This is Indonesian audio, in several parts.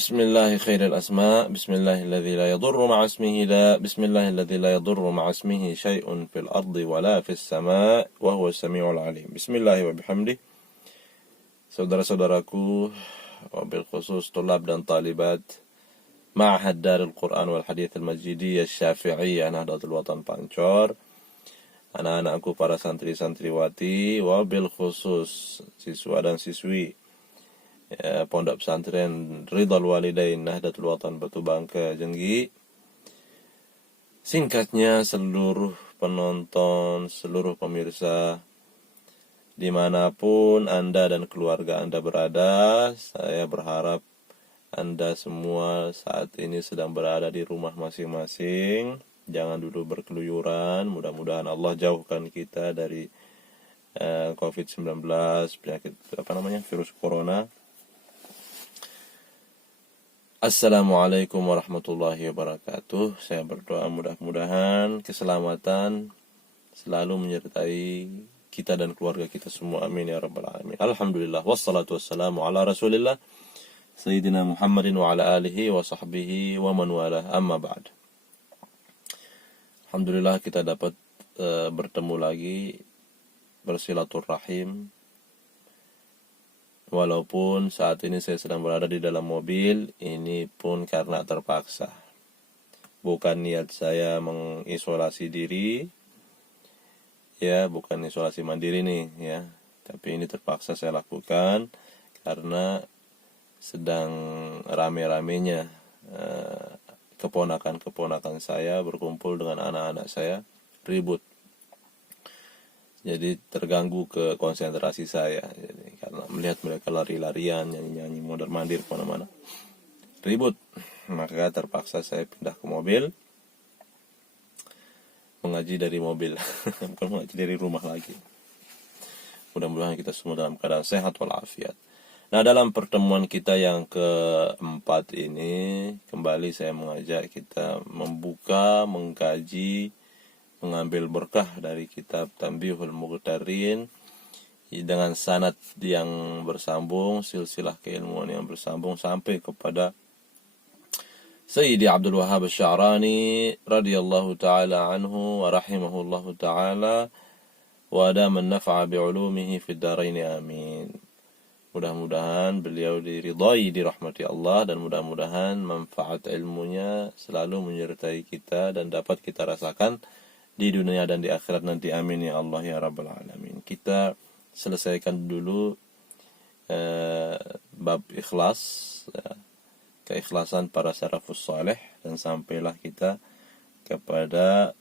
بسم الله خير الأسماء بسم الله الذي لا يضر مع اسمه بسم الله الذي لا يضر مع اسمه شيء في الأرض ولا في السماء وهو السميع العليم. بسم الله وبحمده. Saudara-saudaraku, wabil khusus tulab dan talibat Ma'had Darul Quran wal Hadits Al-Majidiyah Syafi'iyah Nahdlatul Watan Pancor, anak-anakku para santri-santriwati, wabil khusus siswa dan siswi Pondok Pesantren Ridhal Walidain Nahdlatul Watan Batu Bangka Jenggi. Singkatnya, seluruh penonton, seluruh pemirsa dimanapun Anda dan keluarga Anda berada, saya berharap Anda semua saat ini sedang berada di rumah masing-masing. Jangan dulu berkeluyuran. Mudah-mudahan Allah jauhkan kita dari COVID-19, penyakit virus corona. Assalamualaikum warahmatullahi wabarakatuh. Saya berdoa mudah-mudahan keselamatan selalu menyertai kita dan keluarga kita semua. Amin ya rabbal alamin. Alhamdulillah wassalatu wassalamu ala Rasulillah Sayyidina Muhammadin wa ala alihi wa sahbihi wa man walah. Amma ba'd. Alhamdulillah kita dapat bertemu lagi, bersilaturahim. Walaupun saat ini saya sedang berada di dalam mobil, ini pun karena terpaksa. Bukan niat saya mengisolasi diri, ya, bukan isolasi mandiri nih, ya. Tapi ini terpaksa saya lakukan karena sedang rame-ramenya keponakan-keponakan saya berkumpul dengan anak-anak saya, ribut. Jadi terganggu ke konsentrasi saya. Jadi karena melihat mereka lari-larian, nyanyi-nyanyi, mondar-mandir kemana-mana, ribut. Maka terpaksa saya pindah ke mobil, mengaji dari mobil, bukan mengaji dari rumah lagi. Mudah-mudahan kita semua dalam keadaan sehat walafiat. Nah, dalam pertemuan kita yang keempat ini, kembali saya mengajak kita membuka, mengkaji, mengambil berkah dari kitab Tanbihul Mughtarin dengan sanad yang bersambung, silsilah keilmuan yang bersambung sampai kepada Sayyidi Abdul Wahhab Asy-Sya'rani radhiyallahu ta'ala anhu wa rahimahullahu ta'ala wa adama an-naf'a bi'ulumihi fid dharain amin. Mudah-mudahan beliau diridhai, dirahmati Allah, dan mudah-mudahan manfaat ilmunya selalu menyertai kita dan dapat kita rasakan di dunia dan di akhirat nanti. Amin ya Allah ya rabbal alamin. Kita selesaikan dulu bab ikhlas, keikhlasan para salafus saleh, dan sampailah kita kepada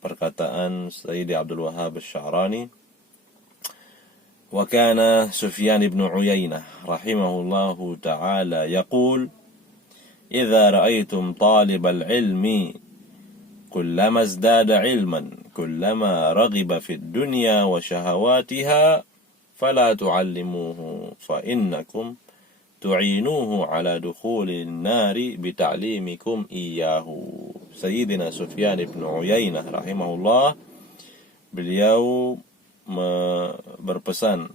perkataan Sayyidi Abdul Wahhab Asy-Sya'rani. Wa kana Sufyan ibn Uyainah rahimahullahu ta'ala yaqul idza ra'aytum talibal ilmi كلما ازداد علما كلما رغب في الدنيا وشهواتها فلا تعلموه فإنكم تعينوه على دخول النار بتعليمكم إياه. Sayyidina Sufyan ibn Uyainah rahimahullah, beliau berpesan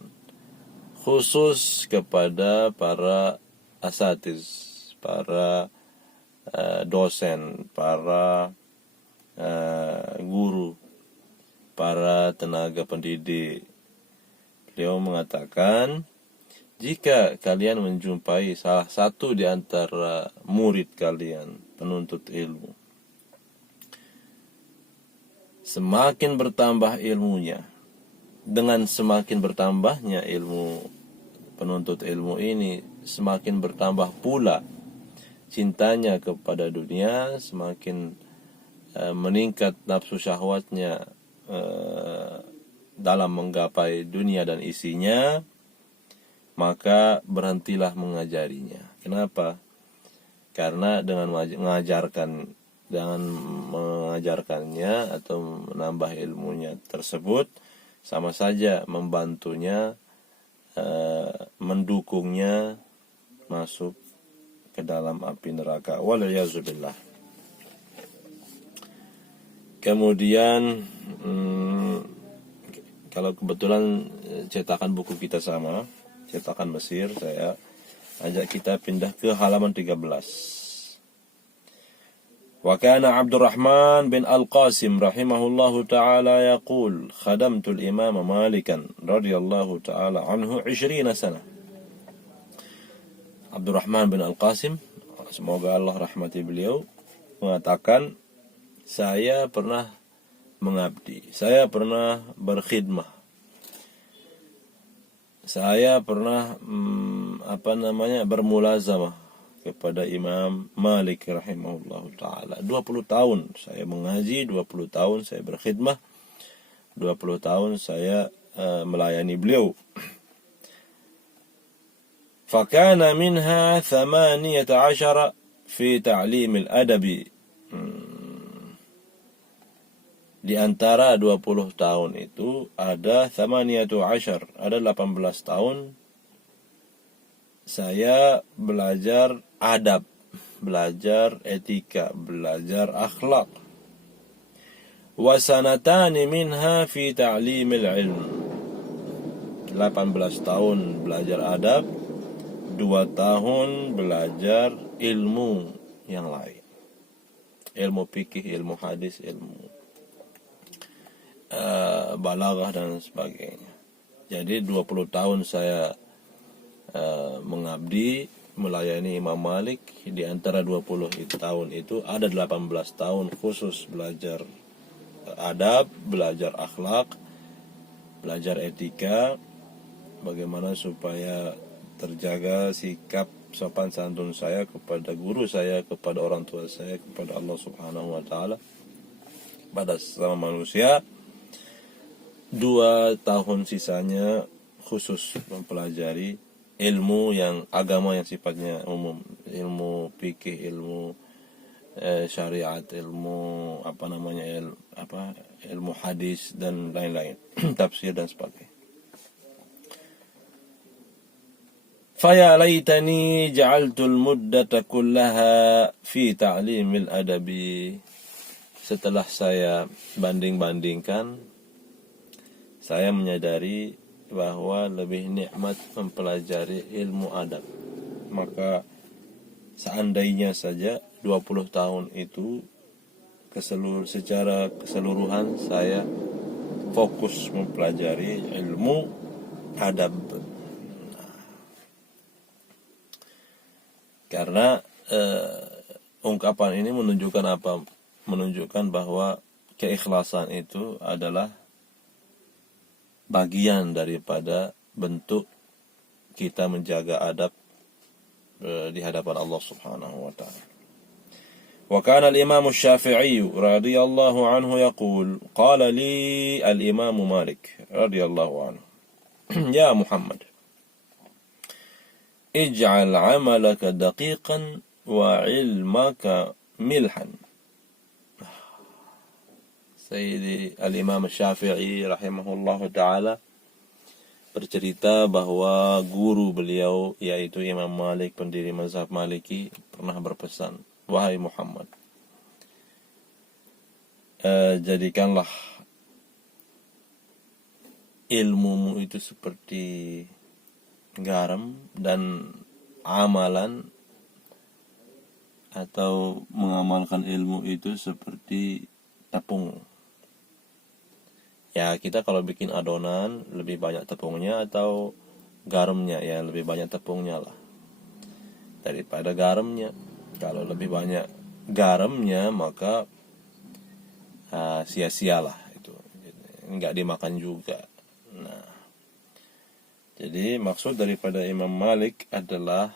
khusus kepada para asatiz, para dosen, para guru, para tenaga pendidik. Beliau mengatakan, jika kalian menjumpai salah satu di antara murid kalian, penuntut ilmu, semakin bertambah ilmunya, dengan semakin bertambahnya ilmu penuntut ilmu ini, semakin bertambah pula cintanya kepada dunia, semakin meningkat nafsu syahwatnya dalam menggapai dunia dan isinya, maka berhentilah mengajarinya. Kenapa? Karena dengan mengajarkannya atau menambah ilmunya tersebut sama saja membantunya, mendukungnya masuk ke dalam api neraka. Waliyazubillah. Kemudian kalau kebetulan cetakan buku kita sama, cetakan Mesir, saya Ajak kita pindah ke halaman 13. وكان عبد الرحمن بن القاسم رحمه الله تعالى يقول خدمت الإمام مالكا رضي الله تعالى عنه 20 سنة. Abdul Rahman bin Al-Qasim, semoga Allah rahmati beliau, mengatakan, saya pernah mengabdi, saya pernah berkhidmah, saya pernah bermulazamah kepada Imam Malik rahimahullahu ta'ala. 20 tahun saya mengaji, 20 tahun saya berkhidmah, 20 tahun saya melayani beliau. Fakana minha 18 fi ta'lim al-adab. Di antara 20 tahun itu ada 18, ada 18 tahun saya belajar adab, belajar etika, belajar akhlak. Wa sanatani minha fi ta'limil ilm. 18 tahun belajar adab, 2 tahun belajar ilmu yang lain. Ilmu fikih, ilmu hadis, ilmu balaghah dan sebagainya. Jadi 20 tahun saya mengabdi, melayani Imam Malik. Di antara 20 tahun itu ada 18 tahun khusus belajar adab, belajar akhlak, belajar etika, bagaimana supaya terjaga sikap sopan santun saya kepada guru saya, kepada orang tua saya, kepada Allah Subhanahu wa taala, pada sesama manusia. 2 tahun sisanya khusus mempelajari ilmu yang agama yang sifatnya umum, ilmu fikih, ilmu syariat, ilmu ilmu hadis dan lain-lain, tafsir dan sebagainya. Faya laitani ja'altul muddata kullaha fi ta'limil adabi. Setelah saya banding-bandingkan, saya menyadari bahwa lebih nikmat mempelajari ilmu adab. Maka seandainya saja 20 tahun itu secara keseluruhan saya fokus mempelajari ilmu adab. Karena ungkapan ini menunjukkan apa? Menunjukkan bahwa keikhlasan itu adalah bagian daripada bentuk kita menjaga adab di hadapan Allah Subhanahu wa taala. Wa kana al-Imam Asy-Syafi'i radhiyallahu anhu yaqul qala li al-Imam Malik radhiyallahu anhu ya Muhammad ij'al 'amalaka daqiqan wa 'ilmaka milhan. Sayyidi al-Imam Asy-Syafi'i rahimahullahu ta'ala bercerita bahwa guru beliau, yaitu Imam Malik, pendiri mazhab Maliki, pernah berpesan, wahai Muhammad, jadikanlah ilmumu itu seperti garam dan amalan atau mengamalkan ilmu itu seperti tepung. Ya, kita kalau bikin adonan lebih banyak tepungnya atau garamnya, ya lebih banyak tepungnya lah daripada garamnya. Kalau lebih banyak garamnya maka sia-sialah itu, nggak dimakan juga. Nah, jadi maksud daripada Imam Malik adalah,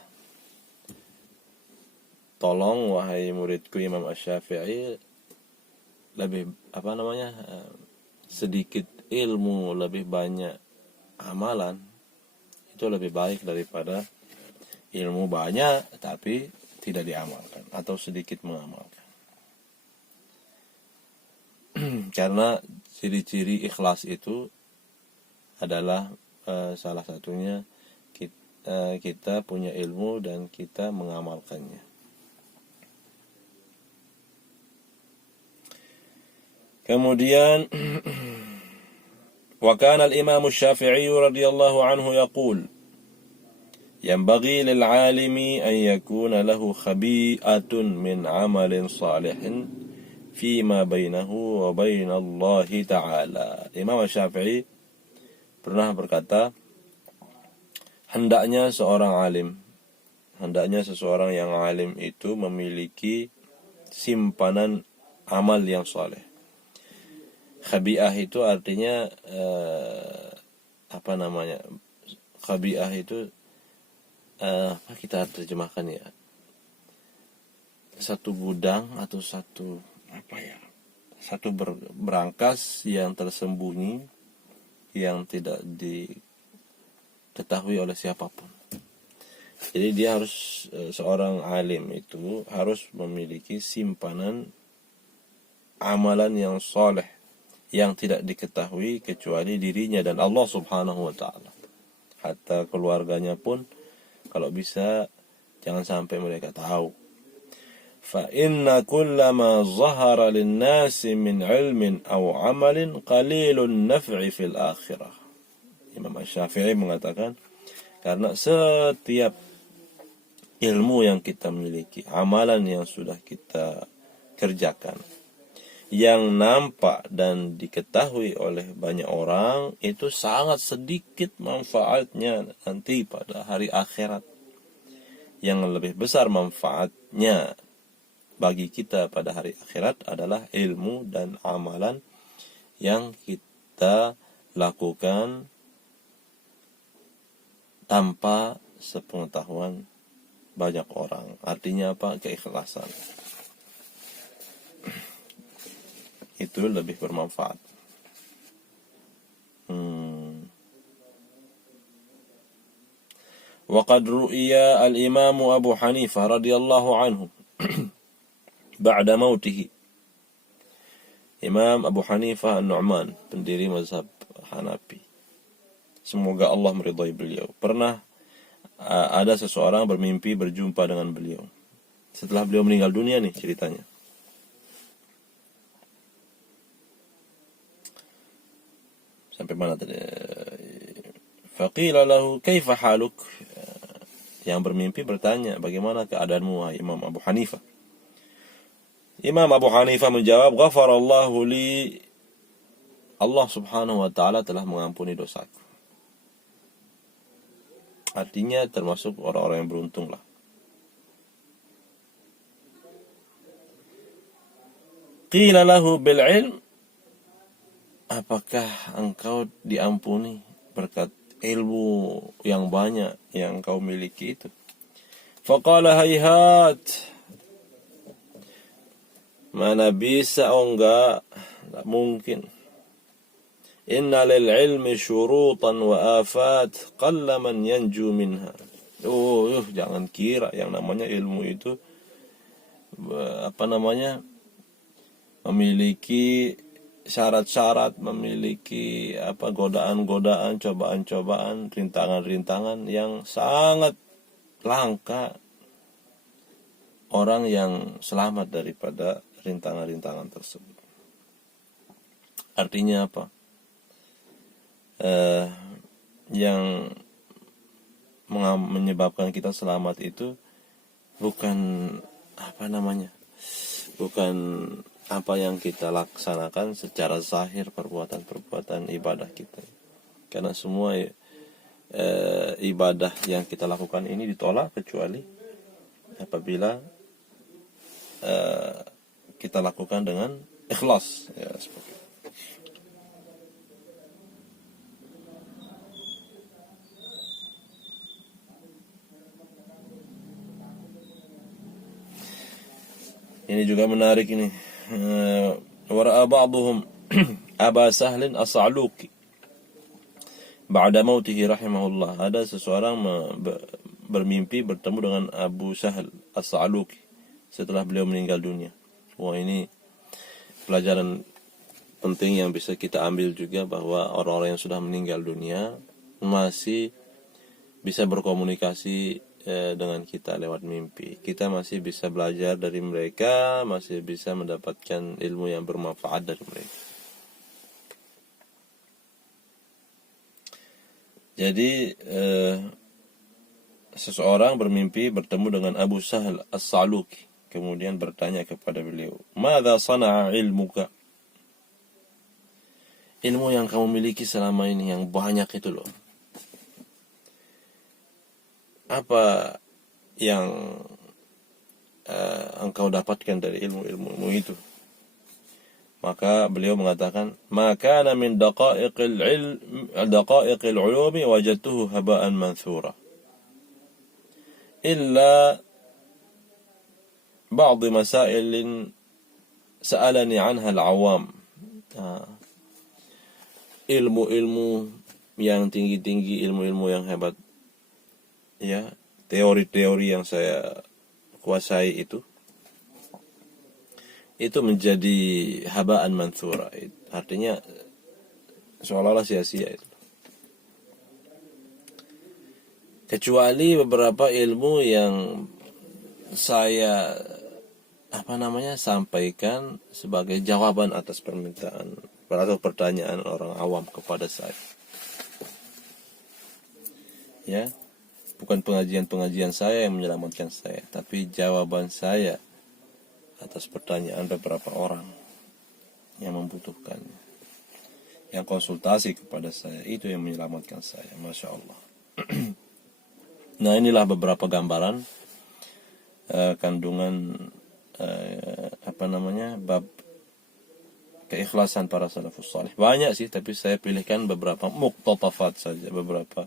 tolong wahai muridku Imam Asy-Syafi'i, lebih sedikit ilmu, lebih banyak amalan, itu lebih baik daripada ilmu banyak tapi tidak diamalkan atau sedikit mengamalkan. Karena ciri-ciri ikhlas itu adalah salah satunya kita punya ilmu dan kita mengamalkannya. Kemudian wa kana al-Imam Asy-Syafi'i radhiyallahu anhu yaqul Yanbaghi lil 'alimi an yakuna lahu khabi'atun min 'amalin salihin fima bainahu wa bainallahi ta'ala. Imam Syafi'i pernah berkata, hendaknya seseorang yang alim itu memiliki simpanan amal yang soleh. Khabi'ah itu artinya Khabi'ah itu apa kita terjemahkan ya? Satu gudang atau satu berangkas yang tersembunyi yang tidak diketahui oleh siapapun. Jadi dia harus, seorang alim itu harus memiliki simpanan amalan yang soleh yang tidak diketahui kecuali dirinya dan Allah Subhanahu wa ta'ala. Hatta keluarganya pun kalau bisa jangan sampai mereka tahu. Fa inna kullama zahara lin-nasi min ilmin aw amalin qalilun naf'i fil akhirah. Imam Syafi'i mengatakan, karena setiap ilmu yang kita miliki, amalan yang sudah kita kerjakan, yang nampak dan diketahui oleh banyak orang, itu sangat sedikit manfaatnya nanti pada hari akhirat. Yang lebih besar manfaatnya bagi kita pada hari akhirat adalah ilmu dan amalan yang kita lakukan tanpa sepengetahuan banyak orang. Artinya apa? Keikhlasan. Itu lebih bermanfaat. Waqad ru'iya al-Imam Abu Hanifah radhiyallahu anhu ba'da mautihi. Imam Abu Hanifah An-Nu'man, pendiri mazhab Hanafi, semoga Allah meridhai beliau, pernah ada seseorang bermimpi berjumpa dengan beliau setelah beliau meninggal dunia nih ceritanya. Sampai mana tadi? Faqila lahu kaifa haluk? Yang bermimpi bertanya, bagaimana keadaanmu wahai Imam Abu Hanifah? Imam Abu Hanifah menjawab, ghafarallahu li, Allah Subhanahu wa ta'ala telah mengampuni dosaku. Artinya termasuk orang-orang yang beruntung lah. Qila lahu bil ilm, apakah engkau diampuni berkat ilmu yang banyak yang engkau miliki itu? Faqala hayhat, mana bisa, enggak mungkin. Inna lil ilmi syurutan wa afat qalla man yanju minha. Jangan kira yang namanya ilmu itu memiliki syarat-syarat, memiliki godaan-godaan, cobaan-cobaan, rintangan-rintangan yang sangat langka. Orang yang selamat daripada rintangan-rintangan tersebut. Artinya apa? Yang menyebabkan kita selamat itu bukan bukan apa yang kita laksanakan secara zahir, perbuatan-perbuatan ibadah kita. Karena semua ibadah yang kita lakukan ini ditolak kecuali apabila kita lakukan dengan ikhlas, ya, seperti itu. Ini juga menarik ini. Wara'a ba'duhum Aba Sahlin As-Sa'luki ba'da mautihi rahimahullah. Ada seseorang bermimpi bertemu dengan Abu Sahl As-Sa'luki setelah beliau meninggal dunia. Wah, ini pelajaran penting yang bisa kita ambil juga, bahwa orang-orang yang sudah meninggal dunia masih bisa berkomunikasi dengan kita lewat mimpi. Kita masih bisa belajar dari mereka, masih bisa mendapatkan ilmu yang bermanfaat dari mereka. Jadi seseorang bermimpi bertemu dengan Abu Sahal As-Sa'luki, kemudian bertanya kepada beliau, "Madza sana'a ilmuka?" Ilmu yang kamu miliki selama ini yang banyak itu loh. Apa yang engkau dapatkan dari ilmu-ilmu itu? Maka beliau mengatakan, "Ma kana min daqa'iqil ulumi wajadtuhu haba'an manthura. Illa ba'd masailin sa'alani 'anha al-'awam." Ilmu-ilmu yang tinggi-tinggi, ilmu-ilmu yang hebat, ya, teori-teori yang saya kuasai itu menjadi habaan manthura. Artinya seolah-olah sia-sia itu. Kecuali beberapa ilmu yang saya sampaikan sebagai jawaban atas permintaan atau pertanyaan orang awam kepada saya. Ya, bukan pengajian-pengajian saya yang menyelamatkan saya, tapi jawaban saya atas pertanyaan beberapa orang yang membutuhkannya, yang konsultasi kepada saya, itu yang menyelamatkan saya. Masya Allah. Nah, inilah beberapa gambaran kandungan bab keikhlasan para salafus salih. Banyak sih, tapi saya pilihkan beberapa muqtatafat saja, beberapa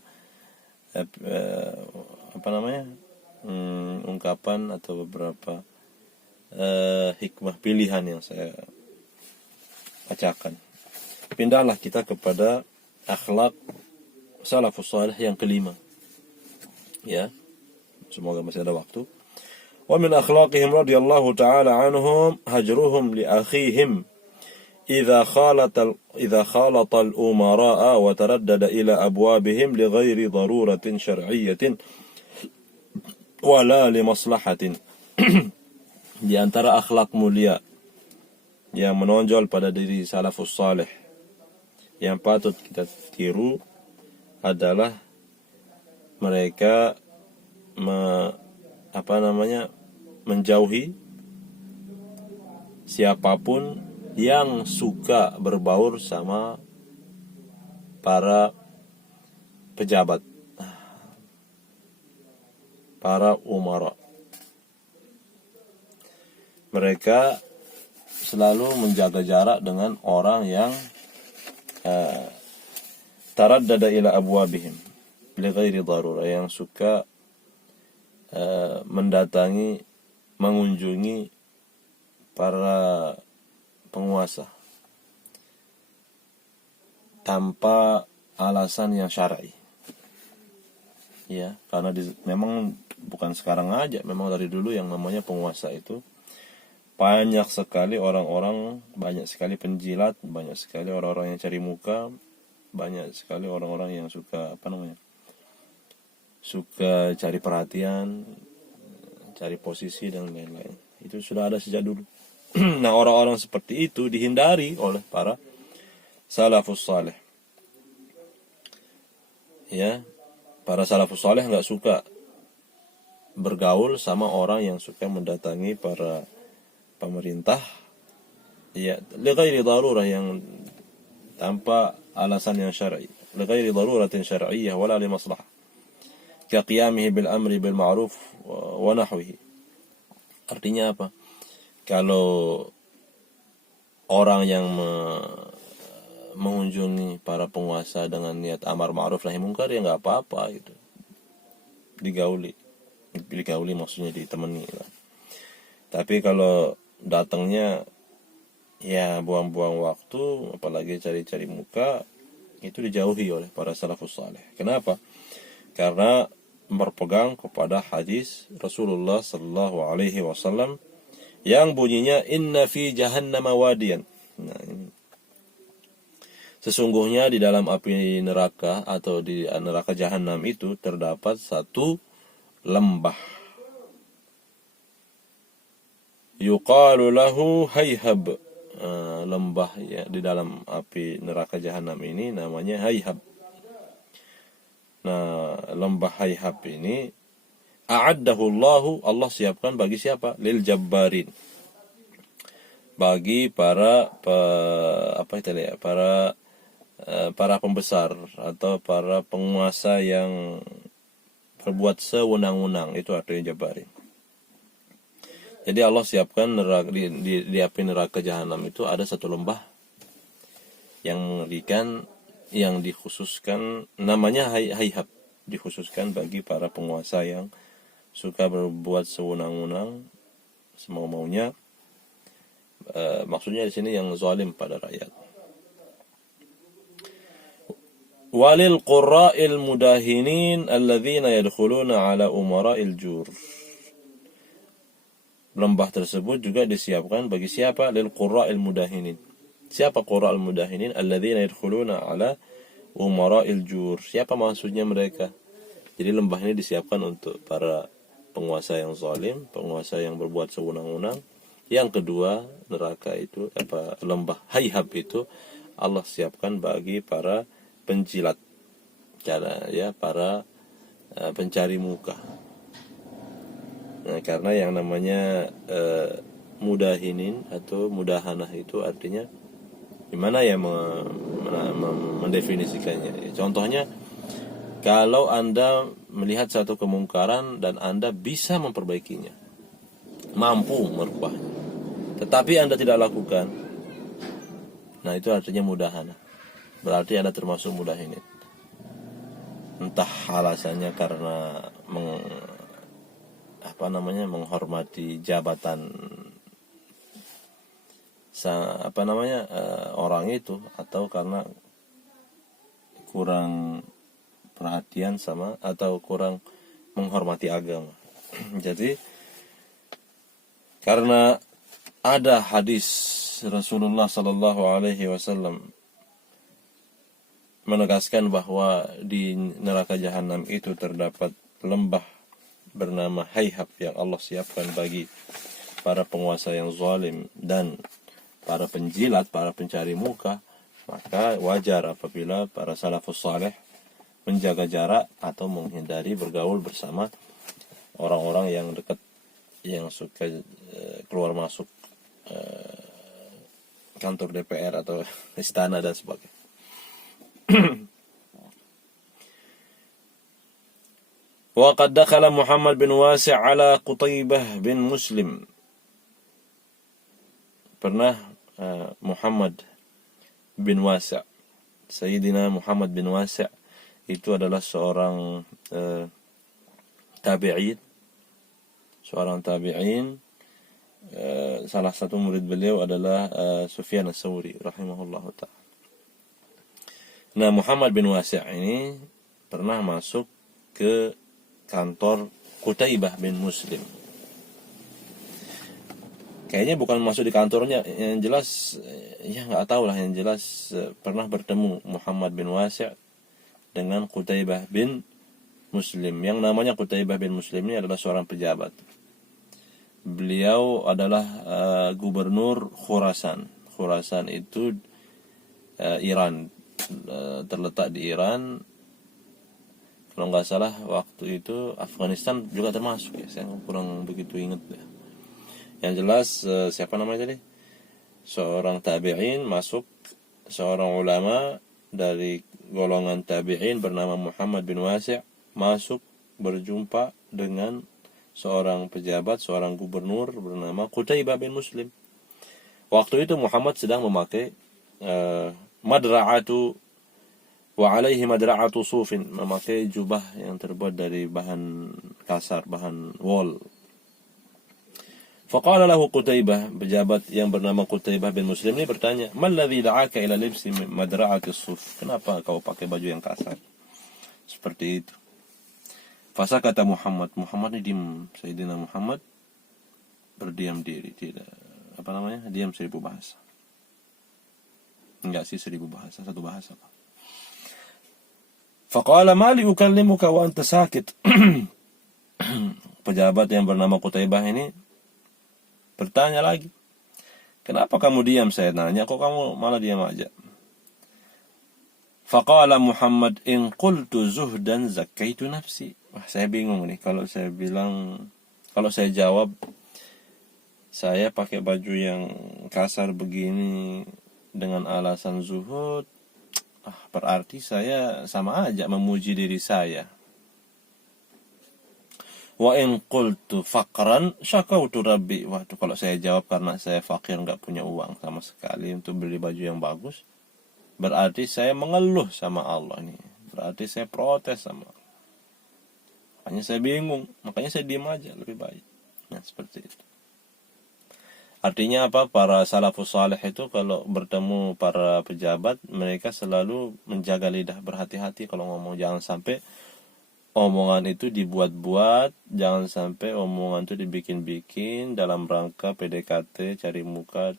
ungkapan atau beberapa hikmah pilihan yang saya bacakan. Pindahlah kita kepada akhlak salafus salih yang kelima. Ya, semoga masih ada waktu. Wa min akhlaqihim radhiyallahu ta'ala anhum hajruhum li akhihim إذا خالط الأمراء وتردد إلى أبوابهم لغير ضرورة شرعية ولا لمصلحة. Di antara akhlak mulia yang menonjol pada diri salafus salih yang patut kita tiru adalah mereka menjauhi siapapun yang suka berbaur sama para pejabat, para umara. Mereka selalu menjaga jarak dengan orang yang taraddada ila abwabihim li ghairi darurah, yang suka mengunjungi para penguasa tanpa alasan yang syar'i. Ya, karena memang bukan sekarang aja, memang dari dulu yang namanya penguasa itu banyak sekali orang-orang, banyak sekali penjilat, banyak sekali orang-orang yang cari muka, banyak sekali orang-orang yang suka suka cari perhatian, cari posisi dan lain-lain. Itu sudah ada sejak dulu. Nah, orang-orang seperti itu dihindari oleh para salafus salih. Ya, para salafus salih enggak suka bergaul sama orang yang suka mendatangi para pemerintah, ya, li ghairi darurah, yang tanpa alasan yang syar'i, li ghairi daruratin syar'iyyah wala li maslahah, ka qiyamihi bil amri bil ma'ruf wa nahwihi. Artinya apa? Kalau orang yang mengunjungi para penguasa dengan niat amar ma'ruf nahi munkar, ya nggak apa-apa gitu. Digauli maksudnya ditemani lah. Tapi kalau datangnya ya buang-buang waktu, apalagi cari-cari muka, itu dijauhi oleh para salafus saleh. Kenapa? Karena berpegang kepada hadis Rasulullah sallallahu alaihi wasallam yang bunyinya inna fi jahannama wadiyan. Nah, ini. Sesungguhnya di dalam api neraka atau di neraka jahanam itu terdapat satu lembah. Yuqalu lahu hayhab. Lembah ya, di dalam api neraka jahanam ini namanya hayhab. Nah, lembah hayhab ini a'addahu Allahu, Allah siapkan bagi siapa? Lil jabbarin, bagi para para pembesar atau para penguasa yang berbuat sewenang-wenang, itu artinya jabbarin. Jadi Allah siapkan neraka, di api neraka jahanam itu ada satu lembah yang mengerikan, yang dikhususkan namanya hayhab, dikhususkan bagi para penguasa yang suka berbuat sewenang-wenang, semau-maunya. Maksudnya di sini yang zalim pada rakyat. Walil qurra'il mudahinin alladzina yadkhuluna ala umara'il jur. Lembah tersebut juga disiapkan bagi siapa? Lil qurra'il mudahinin. Siapa qurra'il mudahinin? Alladzina yadkhuluna ala umara'il jur. Siapa maksudnya mereka? Jadi lembah ini disiapkan untuk para penguasa yang zalim, penguasa yang berbuat sewenang-wenang. Yang kedua, neraka itu lembah hayhab itu Allah siapkan bagi para penjilat, para pencari muka. Nah, karena yang namanya mudahinin atau mudahanah itu artinya gimana ya mendefinisikannya. Contohnya, kalau Anda melihat satu kemungkaran dan Anda bisa memperbaikinya, mampu merubahnya, tetapi Anda tidak lakukan, nah itu artinya mudahanah. Berarti Anda termasuk mudahinin. Entah alasannya karena menghormati jabatan orang itu, atau karena kurang perhatian atau kurang menghormati agama. Jadi karena ada hadis Rasulullah sallallahu alaihi wasallam menegaskan bahwa di neraka jahanam itu terdapat lembah bernama hayhab yang Allah siapkan bagi para penguasa yang zalim dan para penjilat, para pencari muka, maka wajar apabila para salafus saleh menjaga jarak atau menghindari bergaul bersama orang-orang yang dekat, yang suka keluar masuk kantor DPR atau istana dan sebagainya. Wa qad dakhala Muhammad bin Wasi' ala Qutaybah bin Muslim. Pernah Muhammad bin Wasi', Sayyidina Muhammad bin Wasi' itu adalah seorang tabi'in, salah satu murid beliau adalah Sufyan Ats-Tsauri rahimahullahu ta'ala. Nah, Muhammad bin Wasi' ini pernah masuk ke kantor Qutaybah bin Muslim. Kayaknya bukan masuk di kantornya, yang jelas ya nggak tahu lah, yang jelas pernah bertemu Muhammad bin Wasi' dengan Qutaybah bin Muslim. Yang namanya Qutaybah bin Muslim ini adalah seorang pejabat. Beliau adalah gubernur Khurasan. Khurasan itu Iran, terletak di Iran. Kalau nggak salah waktu itu Afghanistan juga termasuk ya, saya kurang begitu ingat ya. Yang jelas siapa namanya tadi? Seorang tabi'in masuk, seorang ulama dari golongan tabi'in bernama Muhammad bin Wasi' masuk berjumpa dengan seorang pejabat, seorang gubernur bernama Qutaybah bin Muslim. Waktu itu Muhammad sedang memakai madra'atu wa alaihi madra'atu sufin, memakai jubah yang terbuat dari bahan kasar, bahan wol. Faqala lahu Qutaybah, pejabat yang bernama Qutaybah bin Muslim ini bertanya, "Mal ladzi da'aka ila libsi madra'ati suf?" Kenapa kau pakai baju yang kasar seperti itu? Fasa kata Muhammad ini diam. Sayyidina Muhammad berdiam diri, tidak diam 1000 bahasa. Enggak sih 1000 bahasa, satu bahasa Pak. Faqala ma li ukallimuka wa anta sakit. Pejabat yang bernama Qutaybah ini bertanya lagi, "Kenapa kamu diam? Saya nanya, kok kamu malah diam aja?" Faqala Muhammad in qultu zuhdan zakkaitu nafsi. Wah, saya bingung nih kalau saya jawab saya pakai baju yang kasar begini dengan alasan zuhud, berarti saya sama aja memuji diri saya. Wa in qultu faqran syakautu rabbi. Waduh, kalau saya jawab karena saya fakir, nggak punya uang sama sekali untuk beli baju yang bagus, berarti saya mengeluh sama Allah nih. Berarti saya protes sama Allah. Makanya saya bingung, makanya saya diam aja lebih baik. Nah, seperti itu. Artinya apa? Para salafus salih itu kalau bertemu para pejabat, mereka selalu menjaga lidah, berhati-hati kalau ngomong. Jangan sampai omongan itu dibuat-buat, jangan sampai omongan itu dibikin-bikin dalam rangka PDKT, cari muka,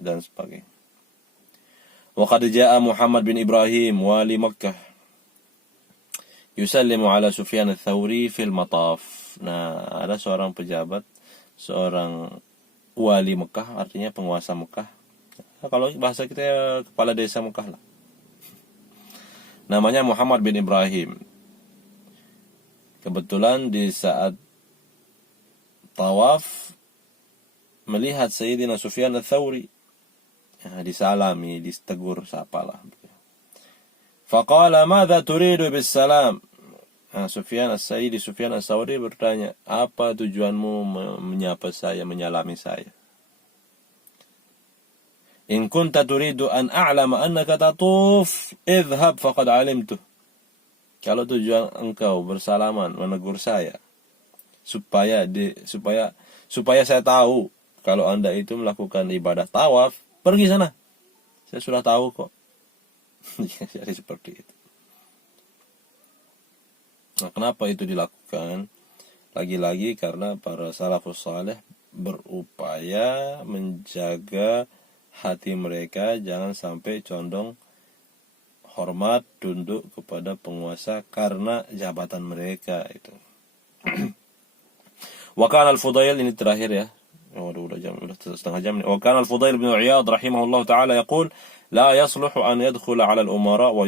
dan sebagainya. Wa qad jaa Muhammad bin Ibrahim wali Makkah yusallimu ala Sufyan ats-Tsauri fil mataf. Nah, ada seorang pejabat, seorang wali Mekah, artinya penguasa Mekah. Nah, kalau bahasa kita ya, kepala desa Mekah lah. Namanya Muhammad bin Ibrahim. Kebetulan di saat tawaf melihat Sayyidina Sufyan ats-Tsauri. Ya, disalami, ditegur, sapalah. Faqala madza turidu bis salam? Sufyan ats-Tsauri bertanya, apa tujuanmu menyapa saya, menyalami saya? In kunta turidu an a'lama annaka tatuf, idhhab faqad alimtu. Kalau tujuan engkau bersalaman menegur saya supaya saya tahu kalau Anda itu melakukan ibadah tawaf, pergi sana. Saya sudah tahu kok. Jadi seperti itu. Nah, kenapa itu dilakukan? Lagi-lagi karena para salafus saleh berupaya menjaga hati mereka jangan sampai condong hormat, tunduk kepada penguasa karena jabatan mereka itu. Wa kana al-Fudail, ini terakhir ya. Udah setengah jam nih. Wa kana al-Fudail bin Iyad rahimahullah taala yaqul la yasluhu an yadkhula 'ala al-umara wa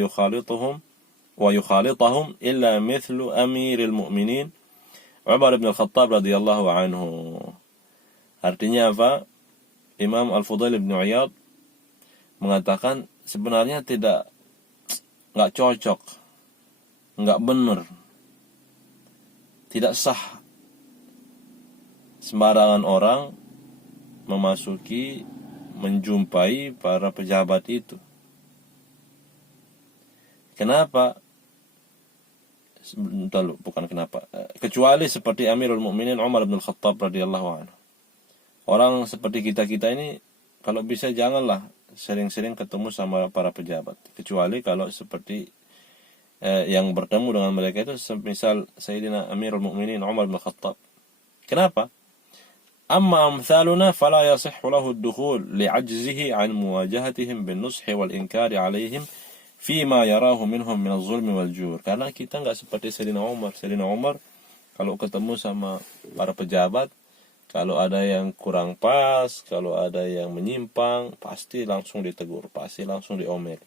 يخالطهم إلا مثل أمير المؤمنين Umar bin Al-Khattab radhiyallahu anhu. Artinya apa? Imam Al-Fudail bin Iyad mengatakan sebenarnya nggak cocok, nggak benar, tidak sah sembarangan orang menjumpai para pejabat itu. Kenapa? Bukan kenapa. Kecuali seperti Amirul Mukminin Umar bin Khattab radhiyallahu anhu. Orang seperti kita ini kalau bisa janganlah sering-sering ketemu sama para pejabat. Kecuali kalau seperti yang bertemu dengan mereka itu semisal Sayyidina Amirul Mukminin Umar bin Khattab. Kenapa? Amma amthaluna fala yasihhu lahu ad-dukhul li'ajzihi 'an muwajahatihim bin-nushi wal-inkari 'alayhim fima yarahu minhum min az-zulmi wal-jur. Karena kita enggak seperti Sayyidina Umar. Sayyidina Umar kalau ketemu sama para pejabat, kalau ada yang kurang pas, kalau ada yang menyimpang, pasti langsung ditegur, pasti langsung diomel,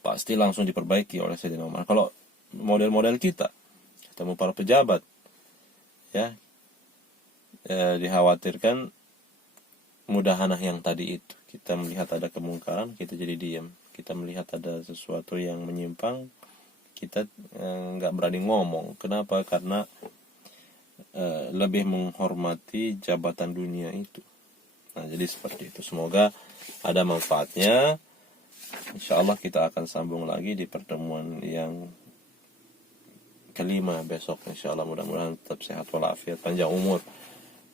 pasti langsung diperbaiki oleh Sayyidina Umar. Kalau model-model kita ketemu para pejabat, ya, dikhawatirkan mudahanah yang tadi itu. Kita melihat ada kemungkaran, kita jadi diam. Kita melihat ada sesuatu yang menyimpang, kita nggak berani ngomong. Kenapa? Karena lebih menghormati jabatan dunia itu. Nah, jadi seperti itu. Semoga ada manfaatnya. Insyaallah kita akan sambung lagi di pertemuan yang kelima besok. Insyaallah mudah-mudahan tetap sehat walafiat, panjang umur.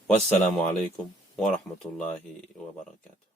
Wassalamualaikum warahmatullahi wabarakatuh.